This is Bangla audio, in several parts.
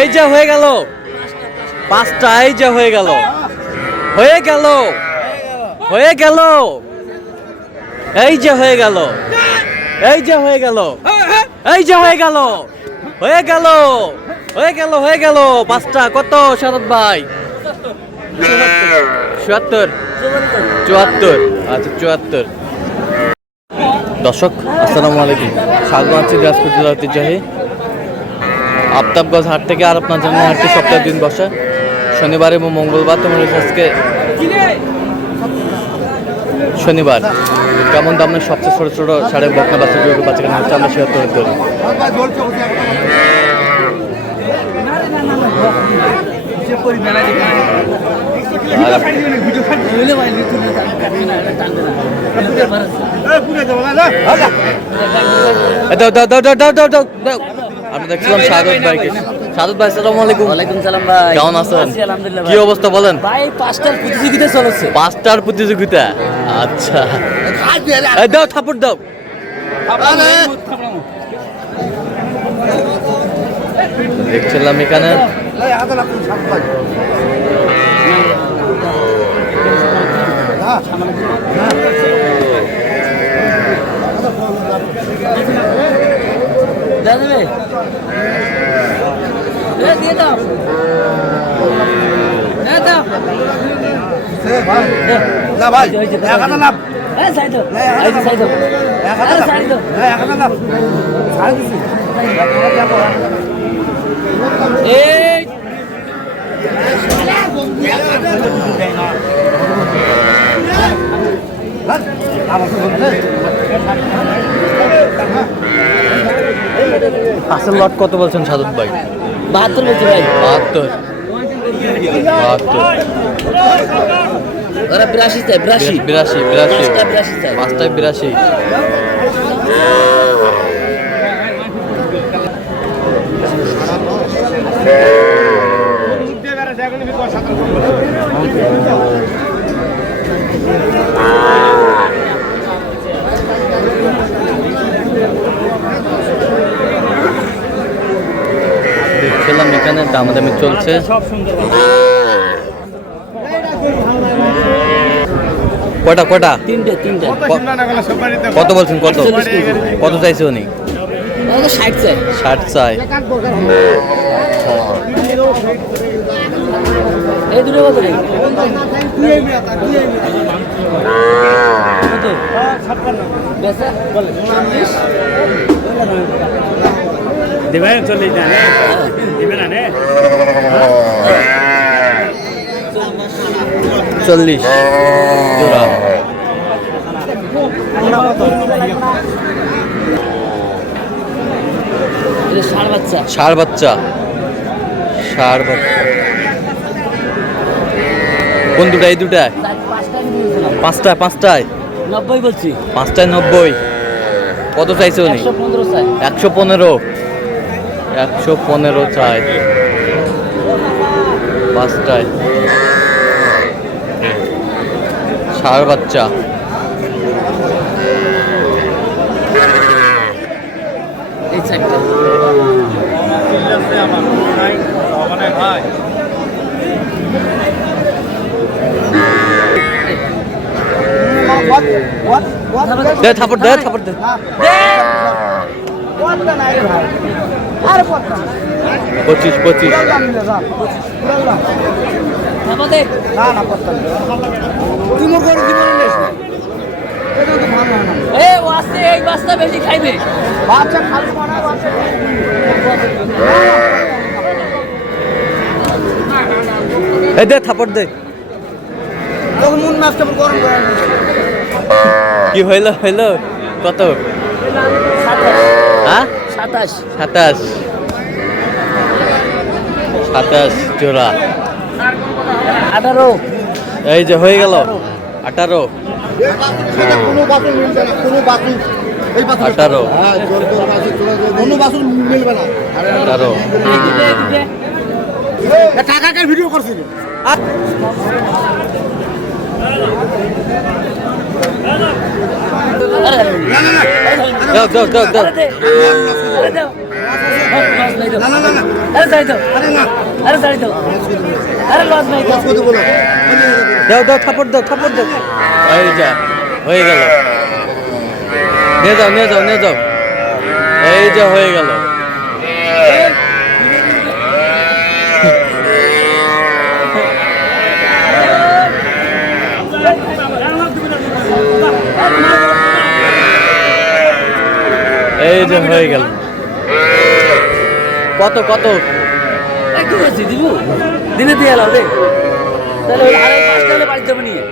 এই যে হয়ে গেল পাঁচটা, এই যে হয়ে গেল হয়ে গেল হয়ে গেল এই যে হয়ে গেল এই যে হয়ে গেল এই যে হয়ে গেল হয়ে গেল হয়ে গেল হয়ে গেল পাঁচটা। কত শরৎ ভাই? ৭৭ ৭৪। আচ্ছা ৭৪। দর্শক আসসালামু আলাইকুম, স্বাগত আছি দিনাজপুর জেলা ঐতিহ্যবাহী আফতাবগঞ্জ হাট থেকে। আর আপনার জন্য হাটটি সপ্তাহের দিন বসে শনিবার এবং মঙ্গলবার। তোমার আজকে শনিবার। কেমন দামের সবচেয়ে ছোটো ছোটো সাড়ে বকনা বাচ্চাকে হচ্ছে আমরা শেয়ার করে দেবো। আমরা দেখছিলাম সাদত ভাইকে। সাদত ভাই আসসালামু আলাইকুম। ওয়ালাইকুম সালাম ভাই, কেমন আছেন? আলহামদুলিল্লাহ। কি অবস্থা বলেন ভাই পাঁচটার প্রতিযোগিতা চলছে। পাঁচটার প্রতিযোগিতা? আচ্ছা দাও থাপড় দাও। দেখছিলাম এখানে দিয়ে দাও না ভাই ১০০০ লাভ। আসল লট কত বলছেন সাদত ভাই? ৭২ বলছি ভাই। ৭২ ওরা ৮২ চাই, ৮২ 82 পাঁচটা ৮২ চাই। পাঁচটায় 82। দেখছিলাম এখানে দামাদামি চলছে। কটা কটা? তিনটে কত বলছেন? কত কত চাইছে উনি? ৬০ চাই। 60 চাই। এই দুটো কত রে? বেচা বলে ৪০। দিবেন ৪০ না দিবেন না 40 জোড়া। ষাঁড় বাচ্চা। ষাঁড় বাচ্চা। ষাঁড় বাচ্চা কোন দুটা? এই দুটা পাঁচটায়? পাঁচটায় ৯০ বলছি। পাঁচটায় 90। কত চাইছে উনি? ১১৫ চাই। 115 115 চাই পাঁচটায়। ষাঁড় বাচ্চা। এই চারটা দে থাপড় দে থাপড় দে। 25 এই বাচ্চা বেশি খাইবে। এই দে থাপড় দে। কি হইল হইল? কত? ২৭। 27 জোড়া। ১৮। এই যে হয়ে গেল 18 18 টাকা ভিডিও করছিল। দাও দাও দাও দাও। লস নাই তো না না না না আরে যাই তো আরে না আরে যাই তো আরে লস নাই তো কত বলো দাও দাও থাপড় দাও এই যা হয়ে গেল নিয়ে যাও এই যে হয়ে গেল এই যে হয়ে গেল কত একটু বেশি দিব দিনে দিয়ে এলাও রে তাহলে ওই আড়াই পাঁচটা হলে বাড়ি যাবো নিয়ে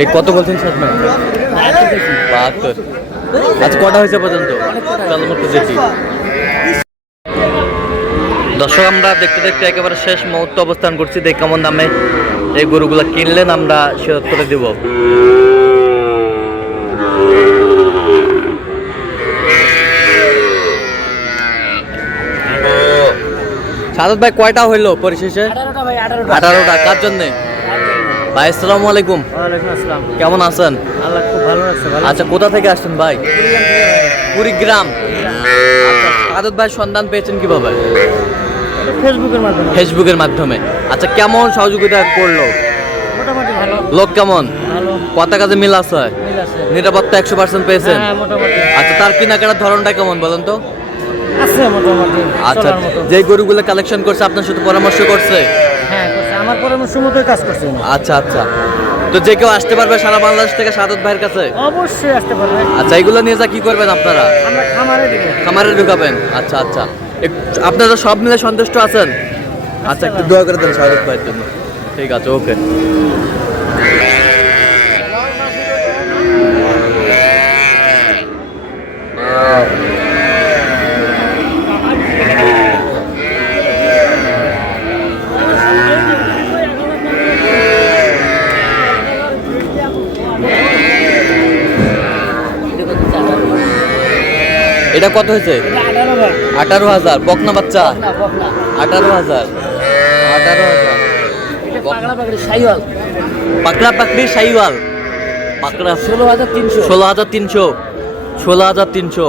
এই কত বলছেন ষাট না 72 আজ কটা হয়েছে পর্যন্ত চলো একটু দেখি দর্শক আমরা দেখতে দেখতে একেবারে শেষ মুহূর্তে অবস্থান করছি দেখ কেমন দামে এই গরুগুলা কিনলেন আমরা ফেরত করে দিব সাদত ভাই কয়টা হইলো পরিশেষে 18টা ভাই 18টা কার জন্যে ভাই আসসালামু আলাইকুম ওয়ালাইকুম আসসালাম কেমন আছেন আল্লাহ খুব ভালো রাখছে ভালো আচ্ছা কোথা থেকে আসছেন ভাই কুড়িগ্রাম আচ্ছা সাদত ভাই সন্ধান পেয়েছেন কিভাবে ফেসবুকের মাধ্যমে ফেসবুকের মাধ্যমে আচ্ছা কেমন সহযোগিতা করলো মোটামুটি ভালো লোক কেমন ভালো কথা কাজে মিল আছে মিল আছে নিরাপত্তা 100% পেয়েছেন হ্যাঁ মোটামুটি আচ্ছা তার কেনাকাটার ধরনটা কেমন বলেন তো আছে মোটামুটি আচ্ছা চলার মতো যে গরুগুলো কালেকশন করছে আপনার সাথে পরামর্শ করছে হ্যাঁ করছে আমার পরামর্শ মতোই কাজ করছে উনি। আচ্ছা তো যে কেউ আসতে পারবে সারা বাংলাদেশ থেকে সাদত ভাইয়ের কাছে অবশ্যই আসতে পারবে আচ্ছা এগুলো নিয়ে যা কি করবেন আপনারা আমরা খামারে দিব খামারে ঢুকাবেন আচ্ছা আপনারা সব মিলে সন্তুষ্ট আছেন আচ্ছা একটু দোয়া করে দেন সাদত ভাইয়ের জন্য ঠিক আছে ওকে এটা কত হয়েছে 18 ভাই 18,000 বকনা বাচ্চা না বকনা 18,000 এটা পাগলা পাগড়ি সাইওয়াল পাকড়ি শাহিওয়াল পাকড়া 16,300 16,300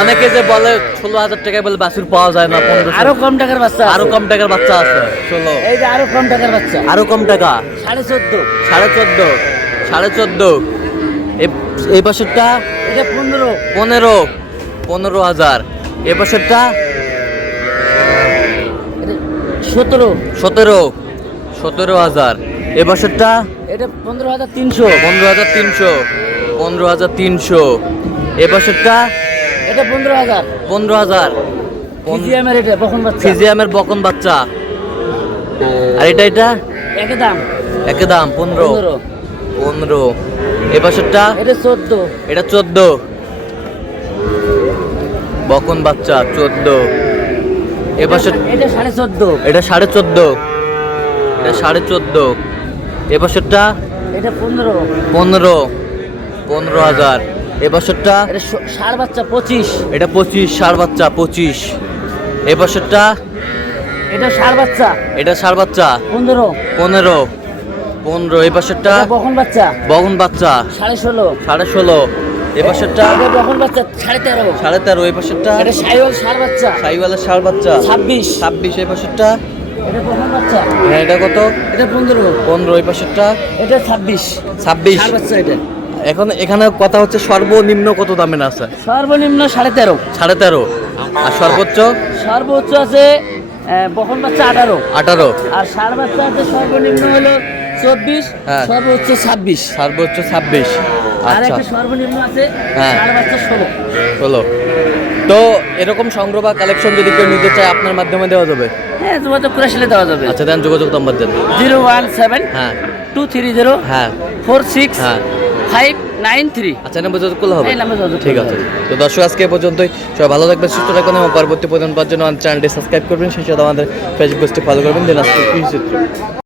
অনেকে যে বলে 16,000 টাকায় বলে বাছুর পাওয়া যায় না 1500 আরো কম টাকার বাচ্চা আরো কম টাকার বাচ্চা আছে 16 এই যে আরো কম টাকার বাচ্চা আরো কম টাকা 14.5 14.5 এই বছরটা এটা 15,000 এই বছরটা এটা 17 17,000 এই বছরটা এটা 15,300 15,300 এই বছরটা এটা 15,000 15,000 ফিজিয়ামের এটা বখন বাচ্চা ফিজিয়ামের বকন বাচ্চা আর এটা একই দাম একই দাম 15 এই বছরটা এটা 14 এটা 14 বকন বাচ্চা 14 এ বছর এটা 14.5 এটা 14.5 এটা 14.5 এ বছরটা এটা 15,000 এ বছরটা এটা ষাঁড় বাচ্চা 25 এটা 25 ষাঁড় বাচ্চা 25 এ বছরটা এটা ষাঁড় বাচ্চা এটা ষাঁড় বাচ্চা 15 এই বছরটা এটা বখন বাচ্চা বকন বাচ্চা 16.5 এ বছরটা এটা বখন বাচ্চা 13.5 13.5 এই বছরটা এটা সাইওয়াল ষাঁড় বাচ্চা শাহিওয়ালের ষাঁড় বাচ্চা 26 এই বছরটা এটা বখন বাচ্চা এটা কত এটা 15 এই বছরটা এটা 26 ষাঁড় বাচ্চা এটা এখন এখানে কথা হচ্ছে সর্বনিম্ন কত দামের আছে সর্বনিম্ন 13.5 13.5 আর সর্বোচ্চ সর্বোচ্চ আছে বখন বাচ্চা 18 আর ষাঁড় বাচ্চা আছে সর্বনিম্ন হলো 24 হ্যাঁ। সর্বোচ্চ 26 সর্বোচ্চ 26 আর আচ্ছা একটা সর্বনিম্ন আছে হ্যাঁ। ষাঁড় বাচ্চা 16 হলো তো এরকম সংগ্রহ বা কালেকশন যদি কেউ নিতে চায় আপনার মাধ্যমে দেওয়া যাবে হ্যাঁ যোগাযোগ করে আসলে দেওয়া যাবে আচ্ছা দেন যোগাযোগ নাম্বার দেন 017 হ্যাঁ 230 হ্যাঁ 46 হ্যাঁ 593 আচ্ছা নাম্বার যোগাযোগ করলে হবে এই নাম্বারে যোগাযোগ ঠিক করলে আছে তো দর্শক আজকে এই পর্যন্তই সবাই ভালো থাকবেন সুস্থ থাকবেন এবং পরবর্তী পর্যন্ত পাওয়ার জন্য আমাদের চ্যানেলটি সাবস্ক্রাইব করবেন সেই সাথে আমাদের ফেসবুক পেজটি ফলো করবেন দিনাজপুর কৃষি চিত্র।